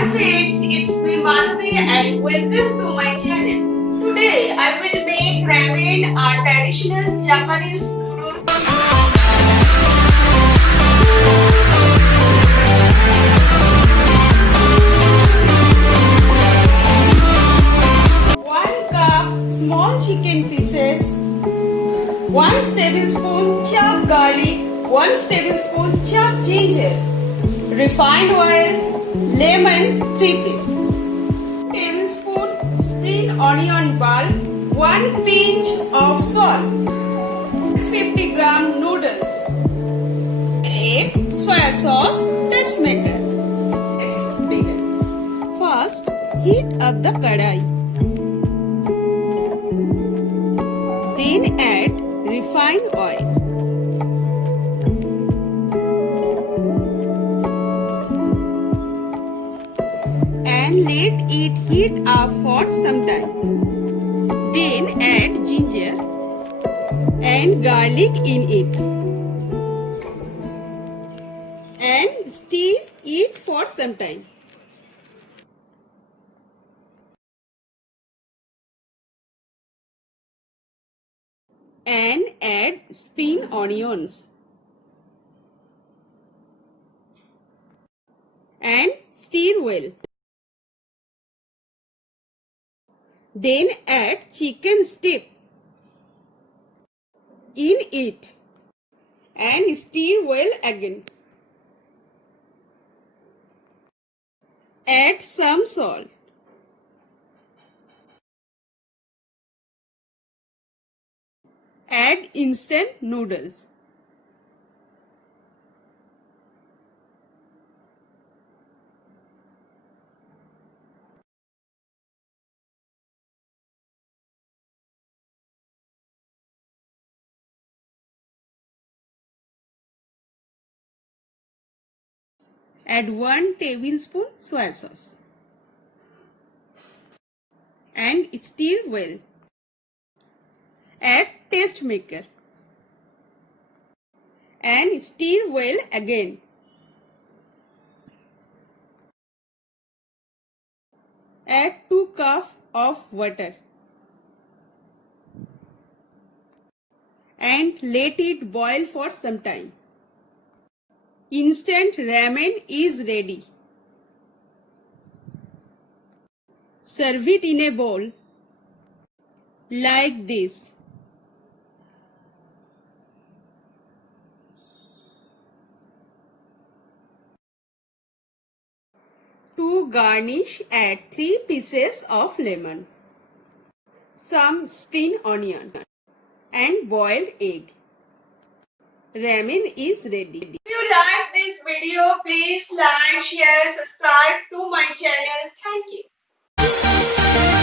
Hi friends, it's me Madhavi and welcome to my channel. Today I will make ramen, a traditional Japanese noodle. One cup small chicken pieces, 1 tablespoon chopped garlic, 1 tablespoon chopped ginger, refined oil, lemon 3 pieces, tablespoon spring onion bulb, 1 pinch of salt, 50-gram noodles, egg, soya sauce, taste maker. Let's begin. First, heat up the kadai. Then add refined oil. And let it heat up for some time. Then add ginger and garlic in it. And stir it for some time. And add spring onions. And stir well. Then add chicken strip in it and stir well again. Add some salt. Add instant noodles. Add 1 tablespoon soya sauce. And stir well. Add taste maker. And stir well again. Add 2 cups of water. And let it boil for some time. Instant ramen is ready. Serve it in a bowl like this. To garnish, add 3 pieces of lemon, some spring onion and boiled egg. Ramen is ready. If you like this video, please like, share, subscribe to my channel. Thank you.